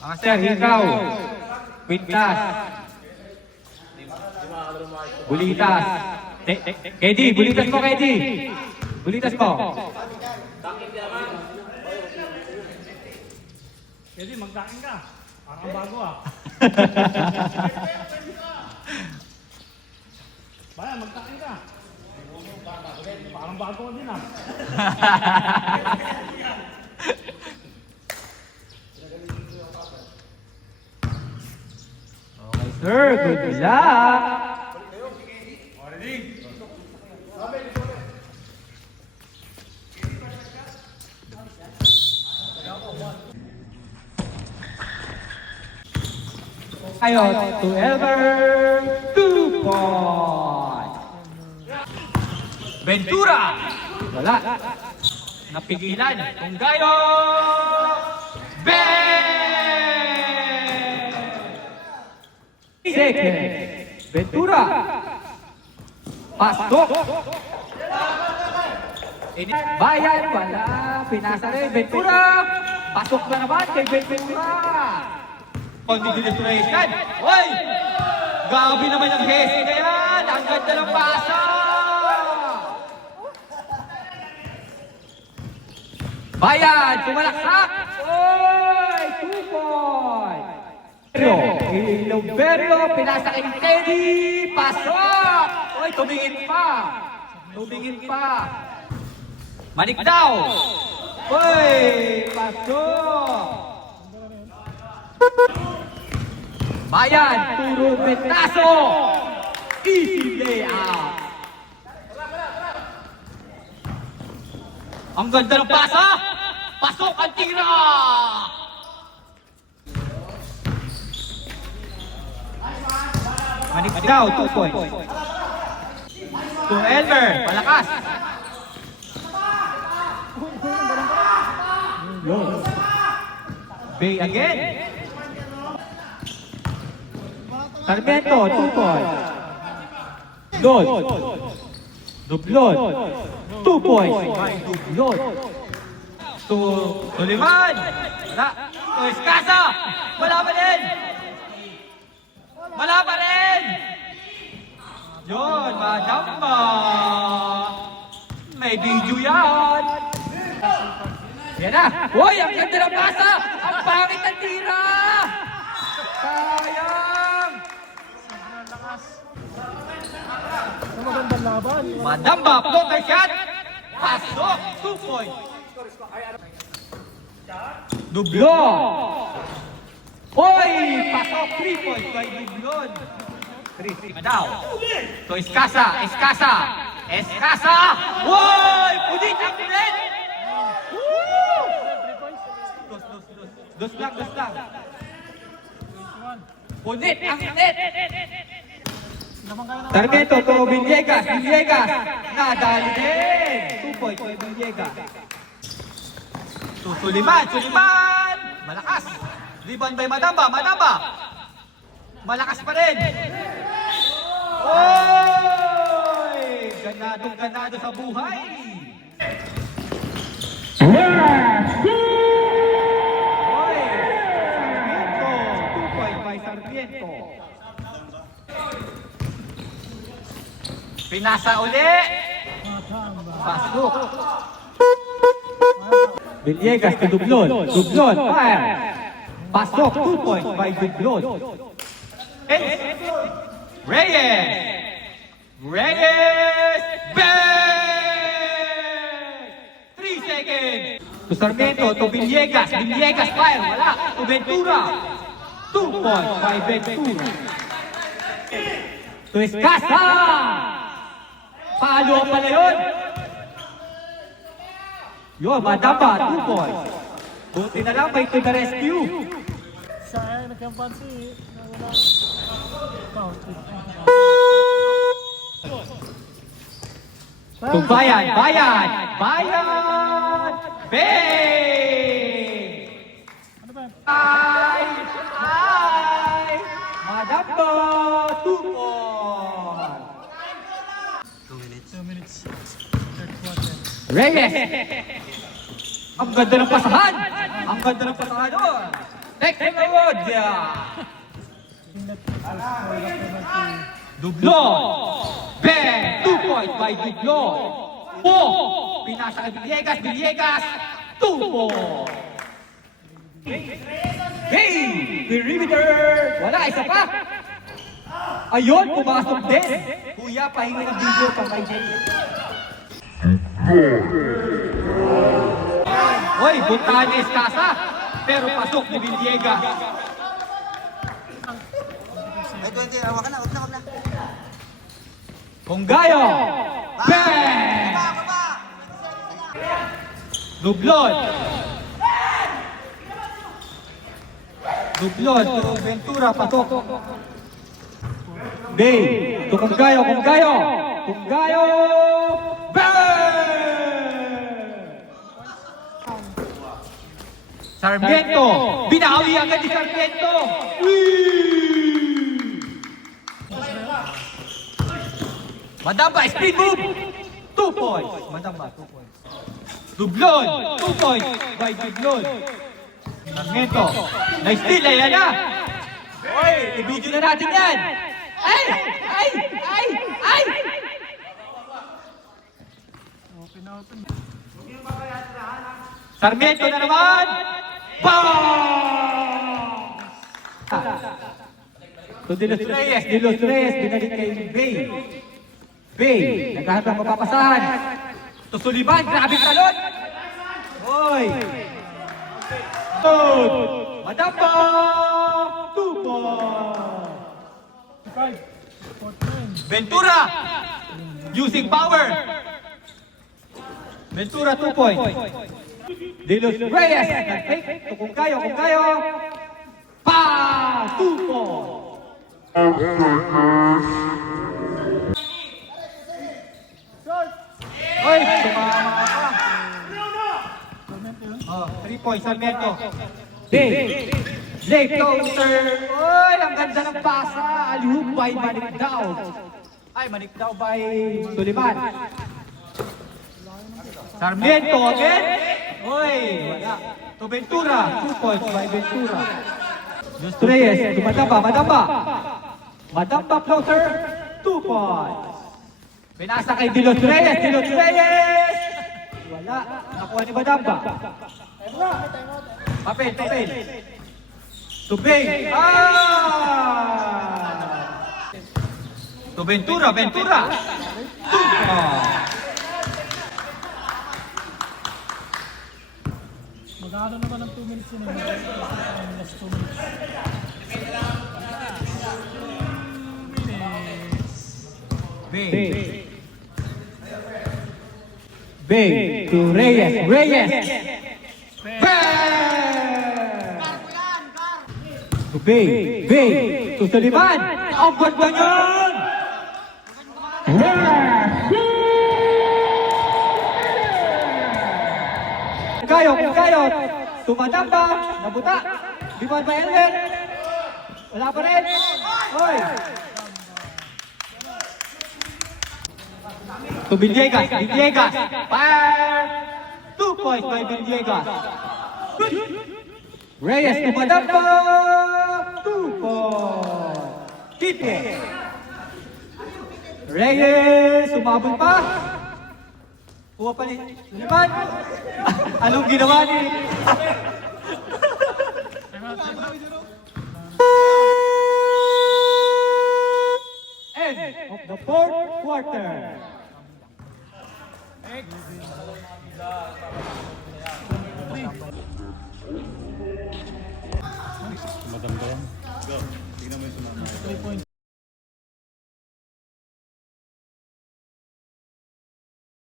Master, ikaw. Quintas. Bulitas. Kedi, bulitas mo, Kedi. Bulitas mo. Kedi, magdaking ka. Parang bago ah. Bayan, magdaking ka. Parang bago ka din ah. Okay, sir. Good luck. Ayos to Elmer, 2 points. Ventura! Wala. Napigilan. Tunggayo! Ben! Second. Ventura. Pasok. Bayan, wala. Pinasa rin. Ventura. Pasok na naman kay Ventura. Continuation. Hoy! Gabi naman ang Hesi na yan. Ang ganda ng pasa. Bayan, tumalaksak. Hoy! 2 points. Ilomberio, pinasa kay Teddy. Pasok! Hoy, tumingin pa. Tumingin pa. Manik daw. Hoy! Pasok! Bayan, puro bentaso. Easy layout. Ang ganda ng pasa. Pasok ang tira. Manik daw, 2 points. To Elmer, palakas. Bay again. Sarmiento, 2 points. Lod. Dublon. 2 points. Dublon. To Suliman. Wala. To Escasa. Wala pa rin. Wala pa rin. Yun, madamba. May video yan. Yan na. Uy, ang ganda ng pasa. Ang pangit ng tira. Sayang. Ang magandang laban. Madamba, floater shot. Pasok, 2 points. Dublon. Hoy, pasok, 3 points kay Dublon. 3 ka daw. So, Escasa, Escasa. Escasa. Hoy, pudit ang net. Woo! Dos lang. Punit ang net. Sarmiento to Villegas. Nadali din. 2 points kay Villegas. To Suliman. Malakas. Rebound by Madamba. Malakas pa rin. Oy! Ganado sa buhay. Oy! Sarmiento. 2 points by Sarmiento. Pinasa uli. Pasok. Villegas to Dublon. Fire. Pasok. 2 points by Dublon. Reyes. Bang! 3 seconds. To Sarmiento. To Villegas. Fire. Wala. To Ventura. 2 points by Ventura. To Escasa. Palo pala yun. Yun, Madamba, 2 points. Buti na lang, may to the rescue. Sayang, nagkampansi. Kung bayan. Bang! Ano ba? Ay! Madamba, 2 points. 2 minutes. Third quarter. Reyes! Ang ganda ng pasahan! Ang ganda ng pasahan doon! Next award! Dublon! Ben! 2 points by Dublon! Po! Pinasa kay Villegas! Villegas! 2 points! Hey! Perimeter! Wala, isa pa! Ayun, pumasok din! Kuya, pahingi ng video pa kay Jay. Hoy, buntahan niya Eskasa! Pero pasok ni Villegas. Hindi, wag na. Konggayo! Ben! Dublon! Dublon, to Ventura, pasok. Bay, to Konggayo, Konggayo! Konggayo! Ben! Sarmiento! Binawi agad ni Sarmiento! Madamba, speed move! 2 points. Madamba, 2 points. Dublon, 2 points by Dublon. Sarmiento, na-steal, ayan na! Oy, i-video na natin yan! Ay! Ay! Ay! Ay! Sarmiento na naman! Bang! So, De Los Reyes, binalik kay Bay. Bay, naghahanap ng mapapasahan. To Suliman, grabe talon! Hoy! Good! Madamba! 2 points! Ventura! Using power! Ventura, 2 points. De Los Reyes, nag-fake. To Konggayo, Konggayo. Pa! 2 points. Oy, tumama ka. Oh, 3 points, Sarmiento. Day. Late counter. Oy, ang ganda ng pasa. Alihoop by Manikdaw. Ay, Manikdaw by Suliman. Sarmiento again. Oy, wala. To Ventura. 2 points by Ventura. Los Reyes, to Madamba, Madamba. Madamba floater. 2 points. Pinasa kay De Los Reyes, De Los Reyes! Wala, nakuha ni Madamba. Papel, papel. Tubig. To Ventura, Ventura. Magkano naman ang 2 minutes yun? Last 2 minutes. Bay. Bay to Reyes. Reyes. To Bay. Bay to Suliman. Ang ganda niyan! Konggayo. To Madamba. Nabuta. Diman ba Elwen? Wala pa rin. Hoy. To Villegas, Villegas, fire! 2 points by Villegas. Reyes to Madamba, 2 points. Keep it. Reyes, sumabot pa. Kuha pa ni Suliman. Anong ginawa ni? End of the 4th quarter. Maganda yan. Go. Tingnan mo yung sumama. 3 points.